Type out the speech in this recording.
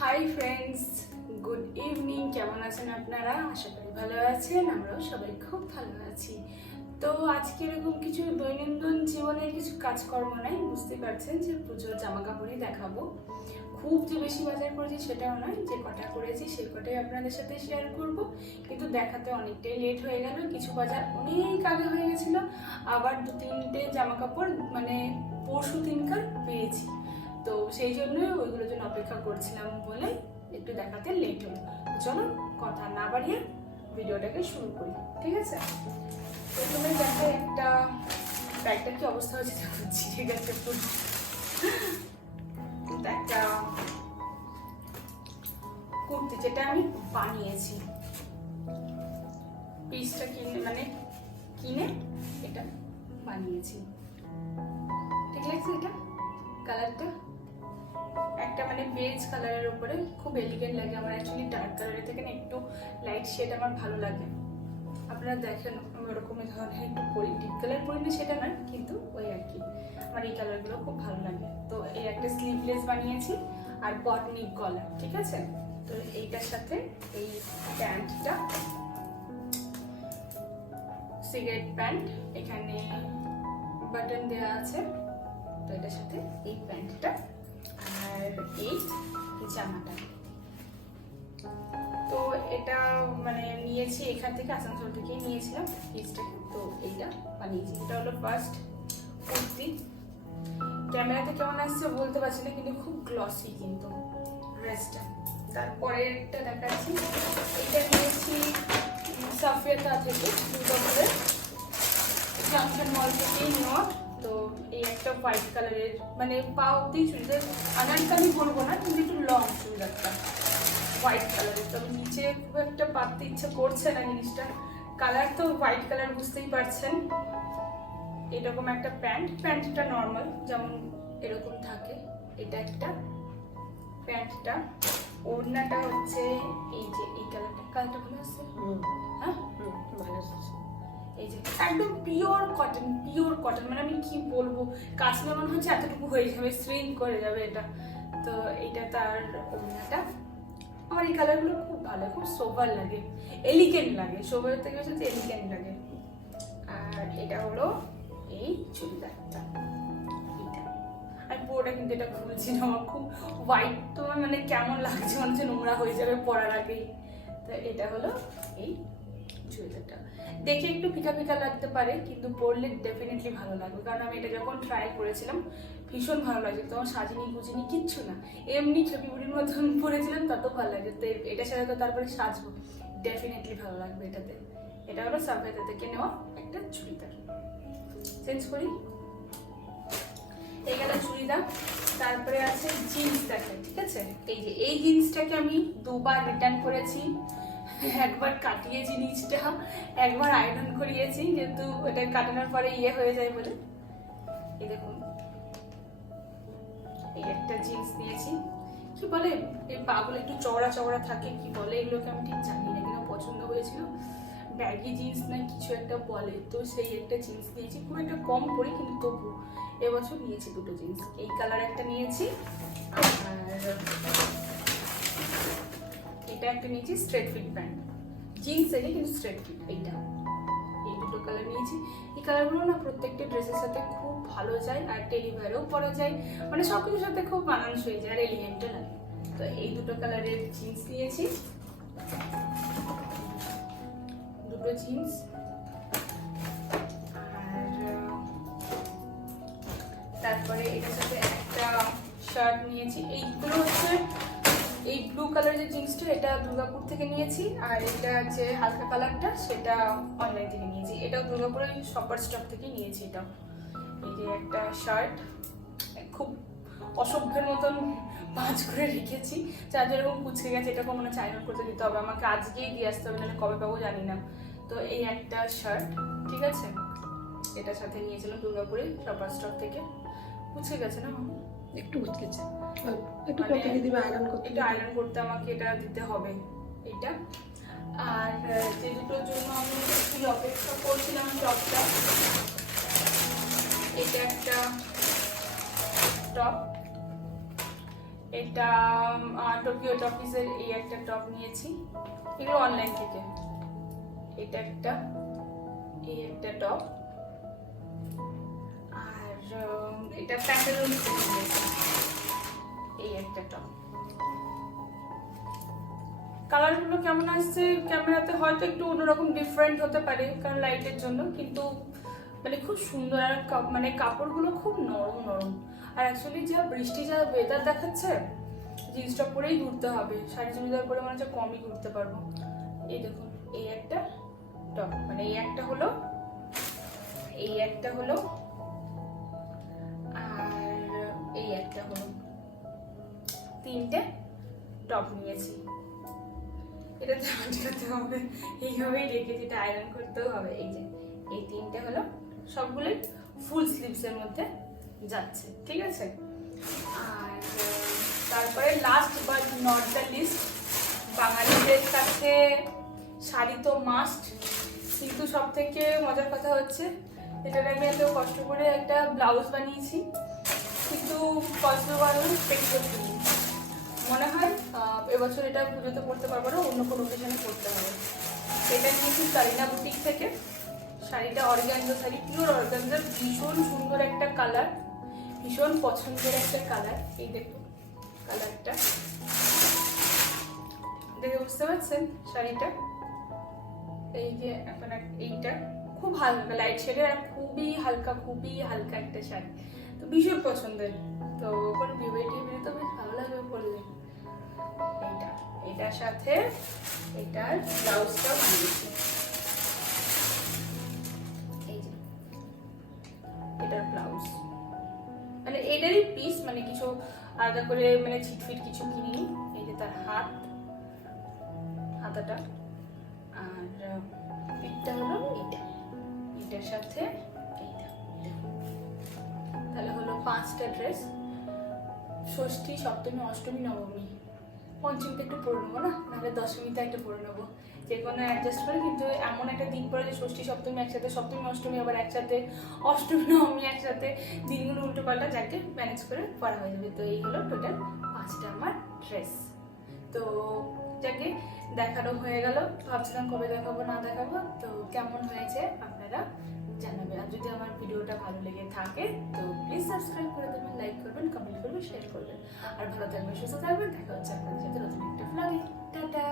Hi friends good evening কেমন আছেন আপনারা? আশা করি ভালো আছেন, আমরাও সবাই খুব ভালো আছি। তো আজকে এরকম কিছু দৈনন্দিন জীবনের কিছু কাজকর্ম নাই, বুঝতে পারছেন যে পুজোর জামা কাপড়ই দেখাবো। খুব যে বেশি বাজার করেছি সেটাও নয়, যে কটা করেছি সেই কটাই আপনাদের সাথে শেয়ার করব। কিন্তু দেখাতে অনেকটাই লেট হয়ে গেল, কিছু বাজার অনেক আগে হয়ে গেছিল, আবার দু তিনটে জামা কাপড় মানে পরশু দিনকার পেয়েছি। তো সেই জন্যই ওইগুলোর জন্য অপেক্ষা করছিলাম বলে একটু দেখাতে লেট হলো। চলো, কথা না বাড়িয়ে ভিডিওটাকে শুরু করি, ঠিক আছে? প্রথমে দেখো একটা, ব্যাগটার কি অবস্থা হয়েছে দেখো ছিঁড়ে গেছে একটা কুর্তি যেটা আমি বানিয়েছি। পিসটা কিনে মানে কিনে এটা বানিয়েছি। ঠিক লাগছে এটা? কালারটা? একটা মানে বেজ কালারের উপরে খুব এলিগেন্ট লাগে, আমার অ্যাকচুয়ালি ডার্ক কালারের থেকে না একটু লাইট শেড আমার ভালো লাগে। আপনারা দেখেন আমি ওরকমই ধরনের একটু পরি ডিপ কালার পরি না সেটা না, কিন্তু ওই আর কি, আমার এই কালারগুলো খুব ভালো লাগে। তো এই একটা স্লিভলেস বানিয়েছি আর বটনিক গলা ঠিক আছে? তো এইটার সাথে এই প্যান্টটা সিগারেট প্যান্ট, এখানে বাটন দেওয়া আছে, তো এটার সাথে এই প্যান্টটা আর এই জামাটা। তো এটা মানে নিয়েছি এখান থেকে আসানসোল থেকে নিয়েছিলাম পিসটাকে তো এইটা বানিয়েছি। এটা হলো ফার্স্ট কুর্তি। ক্যামেরাতে কেমন আসছে বলতে পারছি না, কিন্তু খুব গ্লসি কিন্তু ড্রেসটা তারপরেরটা দেখাচ্ছি। এটা নিয়েছি সাফিয়াতা থেকে দুর্গাপুরের জাংশন মল থেকেই নেওয়া। এই একটা হোয়াইট কালারের মানে পা অব্দি চুড়িদার আনারকালি বলব না কিন্তু একটু লং চুড়িদারটা হোয়াইট কালারের তো নিচে খুব একটা পাততে ইচ্ছে করছে না জিনিসটা। কালার তো হোয়াইট কালার বুঝতেই পারছেন। এরকম একটা প্যান্ট প্যান্টটা নর্মাল যেমন এরকম থাকে। এটা একটা প্যান্টটা ওড়নাটা হচ্ছে এই যে এই কালারটা কালারটা ভালো আছে? হ্যাঁ? এই একদম পিওর কটন পিওর কটন মানে আমি কি বলব? কাশ্মীর মনে হচ্ছে এতটুকু হয়ে যাবে স্ট্রিং করে যাবে এটা। তো এইটা তার ওড়নাটা আমার এই কালারগুলো খুব ভালো, খুব সোভার লাগে। এলিগেন্ট লাগে সোভার থেকে হচ্ছে এলিগেন্ট লাগে। আর এটা হলো এই চুড়িদারটা। আমি পুরোটা কিন্তু এটা খুলছি না, আমার খুব হোয়াইট তো মানে কেমন লাগছে, মনে হচ্ছে নোংরা হয়ে যাবে পরার আগেই। তো এটা হলো এই দেখে একটু ফিকা ফিকা লাগতে পারে, কিন্তু পরলে ডেফিনেটলি ভালো লাগবে। কারণ আমি এটা যখন ট্রাই করেছিলাম, ভীষণ ভালো লাগছে তখন সাজিনি গুজিনি কিচ্ছু না। এমনি ছবি বুড়ির মতন পরেছিলাম তত ভালো লাগে তো এটার সাথে তো তারপরে সাজবো। ডেফিনেটলি ভালো লাগবে এটাতে। এটা হলো সাফেদা থেকে নেওয়া একটা চুড়িদার। চেঞ্জ করি। এই গেল চুড়িদার। তারপরে আছে জিন্স দেখেন, ঠিক আছে? এই যে, এই জিন্সটাকে আমি দুবার রিটার্ন করেছি। একবার কাটিয়েছি নিচটা। একবার আয়রন করিয়েছি, কিন্তু ওটা কাটানোর পরে ইয়ে হয়ে যায় বলে। এই দেখুন, এই একটা জিন্স নিয়েছি। কি বলে, এই পাগুলো একটু চওড়া চওড়া থাকে, কি বলে এগুলোকে আমি ঠিক জানি না কিন্তু পছন্দ হয়েছিল। ব্যাগি জিন্স না, কিছু একটা বলে। তো সেই একটা জিন্স নিয়েছি, খুব একটা কম করি কিন্তু তবু এবছর নিয়েছি দুটো জিন্স। এই কালার একটা নিয়েছি, আর এটা একটা নিয়েছি স্ট্রেট ফিট প্যান্ট। জিন্স এনে কিন্তু স্ট্রেট ফিট এইটা। এই দুটো কালার নিয়েছি। এই কালারগুলো না প্রত্যেকটা ড্রেসের সাথে খুব ভালো যায়, আর টেলিভারেও পরা যায়। মানে সব কিছুর সাথে খুব মানানসই যায়, আর এলিগেন্টও লাগে। তো এই দুটো কালারের জিন্স নিয়েছি। দুটো জিন্স তারপরে এটার সাথে একটা শার্ট নিয়েছি। এইগুলো হচ্ছে এই ব্লু কালার যে জিন্সটা এটা দুর্গাপুর থেকে নিয়েছি। আর এটা যে হালকা কালারটা সেটা অনলাইন থেকে নিয়েছি। এটাও দুর্গাপুরের শপার স্টক থেকে নিয়েছি এটাও। এই যে একটা শার্ট খুব অসভ্যের মতন ভাঁজ করে রেখেছি। যার যেরকম কুচকে গেছে এটাকে মনে হচ্ছে আয়রন করতে দিতে হবে। আমাকে আজকেই দিয়ে আসতে হবে, নাহলে কবে পাবো জানি না। তো এই একটা শার্ট ঠিক আছে? এটার সাথে নিয়েছিলাম দুর্গাপুরে শপার স্টক থেকে। কুচকে গেছে না? একটু উঠকেছে একটু মানে করতে দিবি আয়রন করতে একটু আয়রন করতে আমাকে এটা দিতে হবে এটা আর যে দুটোর জন্য আমি একটু অপেক্ষা করছিলাম টপটা এটা একটা টপ। এটা টোকিও টপিসের এই একটা টপ নিয়েছি। এগুলো অনলাইন থেকে। এটা একটা এই একটা টপ। এটা প্যান্টালুন এই একটা টপ কালারগুলো কেমন আসছে ক্যামেরাতে হয়তো একটু অন্যরকম ডিফারেন্ট হতে পারে, কারণ লাইটের জন্য, কিন্তু মানে খুব সুন্দর আর মানে কাপড়গুলো খুব নরম নরম। আর অ্যাকচুয়ালি যা বৃষ্টি, যা ওয়েদার দেখাচ্ছে, জিন্সটা পরেই ঘুরতে হবে। শাড়ি চুড়িদার পরে মনে হচ্ছে কমই ঘুরতে পারব। এই দেখুন, এই একটা টপ মানে এই একটা হলো, এই একটা হলো তিনটে টপ নিয়েছি। এটা চাটাতে হবে। এইভাবেই রেখেছি এটা আয়রন করতেও হবে। এই যে, এই তিনটে হলো সবগুলোই ফুল স্লিভসের মধ্যে যাচ্ছে। ঠিক আছে? আর তারপরে last but not the least বাঙালিদের কাছে শাড়ি তো মাস্ট কিন্তু সব থেকে মজার কথা হচ্ছে এটার আমি এত কষ্ট করে একটা ব্লাউজ বানিয়েছি, কিন্তু কষ্ট বানানো পেটিকোট কিনি মনে হয় এবছর এটা পুজোতে পড়তে পারব না, অন্য কোনো ওকেশনে পড়তে হবে। এটা নিয়েছি কারিনা বুটিক থেকে। শাড়িটা অর্গানজা শাড়ি পিওর অর্গানজার ভীষণ সুন্দর একটা কালার ভীষণ পছন্দের একটা কালার এই দেখুন কালারটা দেখে বুঝতে পারছেন শাড়িটা? এই যে এখন এইটা খুব হালকা লাইট শেডের আর খুবই হালকা খুবই হালকা একটা শাড়ি। তো ভীষণ পছন্দের। তো কোনো এটার সাথে এটার ব্লাউজটাও বানিয়েছি। ব্লাউজ। মানে পিস মানে কিছু আলাদা করে মানে ছিটফিট কিছু কিনিনি এই যে তার হাত, হাতাটা। আর, পিঠটা হলো সাথে তাহলে হলো পাঁচটা ড্রেস ষষ্ঠী, সপ্তমী, অষ্টমী, নবমী। পঞ্চমীতে একটু পড়ে নেব না? নাহলে দশমীতে একটা পড়ে নেব। যে কোনো অ্যাডজাস্ট করে, কিন্তু এমন একটা দিন পরে যে ষষ্ঠী, সপ্তমী একসাথে, সপ্তমী, অষ্টমী, আবার একসাথে, অষ্টমী, নবমী একসাথে দিনগুলো উল্টো পাল্টা যাকে ম্যানেজ করে করা হয়ে যাবে। তো এই হলো টোটাল পাঁচটা আমার ড্রেস তো যাকে দেখানো হয়ে গেল, ভাবছিলাম কবে দেখাবো, না দেখাবো, তো কেমন হয়েছে আপনারা জানাবে। আর যদি আমার ভিডিওটা ভালো লেগে থাকে, তো প্লিজ সাবস্ক্রাইব করে দেবেন লাইক করবেন কমেন্ট করবেন শেয়ার করবেন। আর ভালো থাকবেন, সুস্থ থাকবেন, দেখা হচ্ছে আপনাদের সাথে নতুন একটা ফ্লগে টাটা!